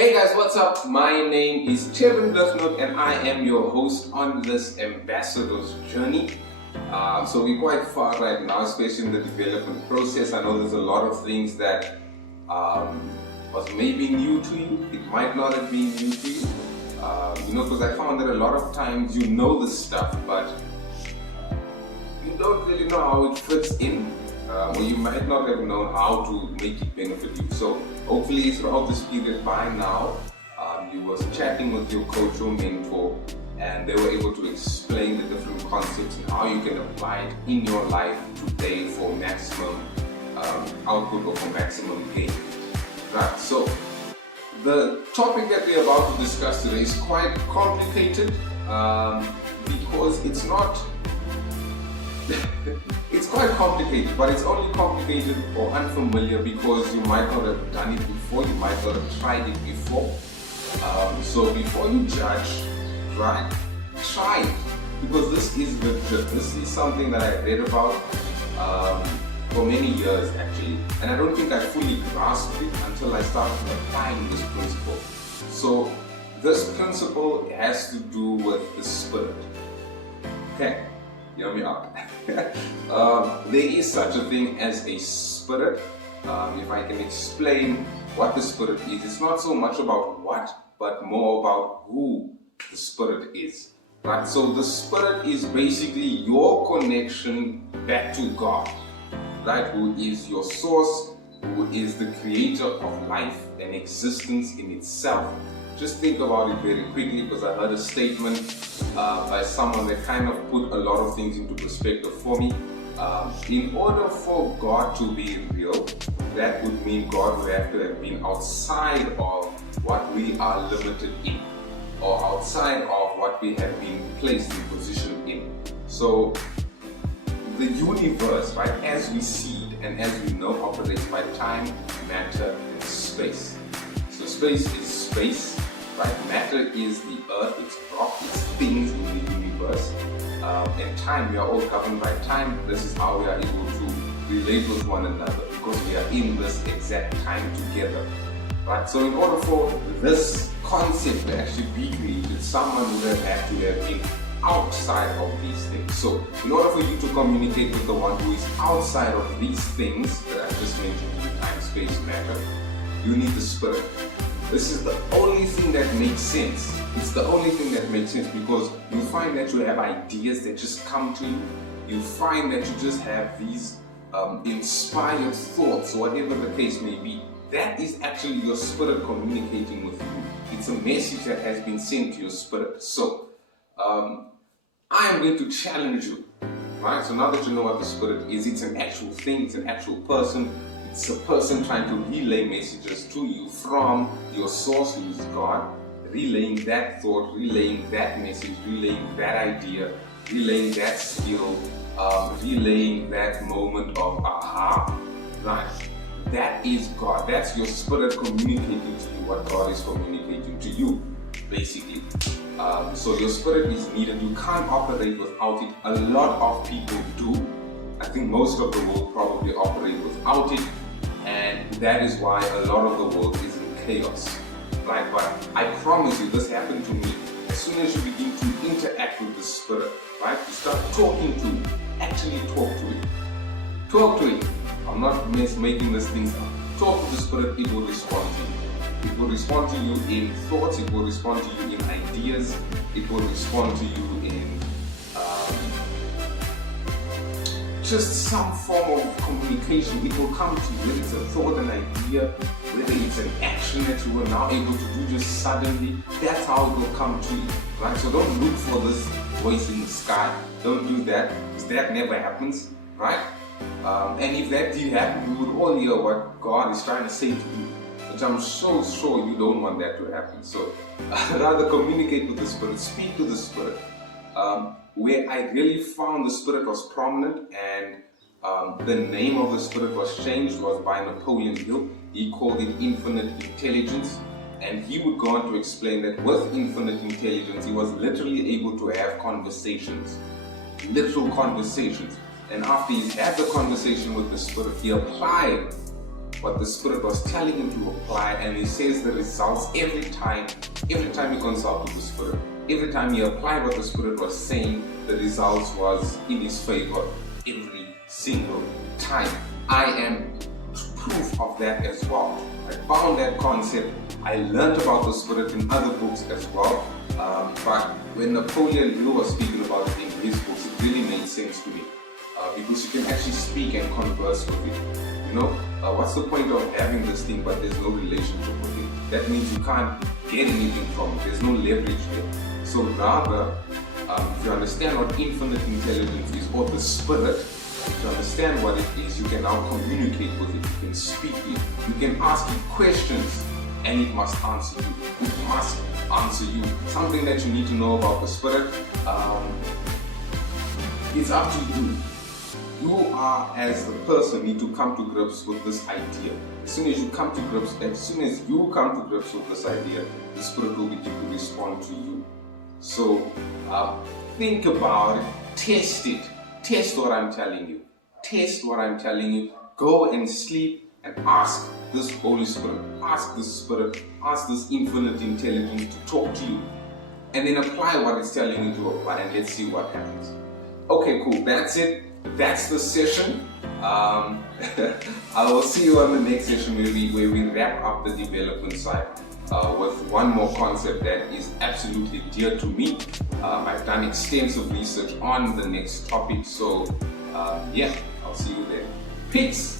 Hey guys, what's up? My name is Kevin Bliffnook and I am your host on this ambassador's journey. So we're quite far right now, especially in the development process. I know there's a lot of things that was maybe new to you. It might not have been new to you. Because I found that a lot of times you know this stuff, but you don't really know how it fits in. Or you might not have known how to make it benefit you. So hopefully throughout this period by now, you was chatting with your coach or mentor and they were able to explain the different concepts and how you can apply it in your life today for maximum output or for maximum gain. Right, so the topic that we're about to discuss today is quite complicated because it's not it's quite complicated, but it's only complicated or unfamiliar because you might not have done it before, you might not have tried it before. So before you judge, right, try it, because this is legit. This is something that I read about for many years actually, and I don't think I fully grasped it until I started applying this principle. So this principle has to do with the spirit. Okay. Hear me out. There is such a thing as a spirit. If I can explain what the spirit is, it's not so much about what, but more about who the spirit is. Right? So the spirit is basically your connection back to God, right? Who is your source, who is the creator of life and existence in itself. Just think about it very quickly, because I heard a statement by someone that kind of put a lot of things into perspective for me. In order for God to be real, that would mean God would have to have been outside of what we are limited in, or outside of what we have been placed in position in. So the universe, right, as we see it and as we know, operates by time, matter, and space. So space is space. Right? Matter is the earth, it's rock, it's things in the universe. And time, we are all governed by time. This is how we are able to relate with one another, because we are in this exact time together. Right? So in order for this concept to actually be created, someone would have had to have been outside of these things. So in order for you to communicate with the one who is outside of these things that I just mentioned, time, space, matter, you need the spirit. This is the only thing that makes sense. It's the only thing that makes sense, because you find that you have ideas that just come to you. You find that you just have these inspired thoughts, whatever the case may be. That is actually your spirit communicating with you. It's a message that has been sent to your spirit. So, I am going to challenge you. Right? So now that you know what the spirit is, it's an actual thing, it's an actual person. It's a person trying to relay messages to you from your source, who is God, relaying that thought, relaying that message, relaying that idea, relaying that skill, relaying that moment of aha. Right? That is God. That's your spirit communicating to you what God is communicating to you, basically. So your spirit is needed. You can't operate without it. A lot of people do. I think most of the world probably operate without it, and that is why a lot of the world is in chaos. Right? But I promise you, this happened to me. As soon as you begin to interact with the spirit, right? You start talking to it, actually talk to it. Talk to it. I'm not making this thing up. Talk to the spirit, it will respond to you. It will respond to you in thoughts, it will respond to you in ideas, it will respond to you in just some form of communication. It will come to you, whether it's a thought, an idea, whether it's an action that you were now able to do just suddenly. That's how it will come to you, right? So don't look for this voice in the sky. Don't do that, because that never happens, right? And if that did happen, we would all hear what God is trying to say to you, which I'm so sure you don't want that to happen. So rather communicate with the Spirit, speak to the Spirit. Where I really found the Spirit was prominent and the name of the Spirit was changed was by Napoleon Hill. He called it infinite intelligence, and he would go on to explain that with infinite intelligence he was literally able to have conversations, literal conversations. And after he had the conversation with the Spirit, he applied what the Spirit was telling him to apply, and he says the results every time he consulted the Spirit. Every time he applied what the Spirit was saying, the results was in his favor every single time. I am proof of that as well. I found that concept. I learned about the Spirit in other books as well. But when Napoleon Hill was speaking about it in his books, it really made sense to me. Because you can actually speak and converse with it. You know, what's the point of having this thing but there's no relationship with it? That means you can't get anything from it. There's no leverage there. So rather, if you understand what infinite intelligence is, or the Spirit, if you understand what it is, you can now communicate with it. You can speak it. You can ask it questions and it must answer you. It must answer you. Something that you need to know about the Spirit, it's up to you. You are, as the person, need to come to grips with this idea. As soon as you come to grips with this idea, the Spirit will begin to respond to you. So think about it, test it, test what I'm telling you, test what I'm telling you. Go and sleep and ask this Holy Spirit, ask this Spirit, ask this infinite intelligence to talk to you, and then apply what it's telling you to apply, and let's see what happens. Okay, cool, that's it. That's the session. I will see you on the next session where we wrap up the development side with one more concept that is absolutely dear to me. I've done extensive research on the next topic, so yeah, I'll see you there. Peace.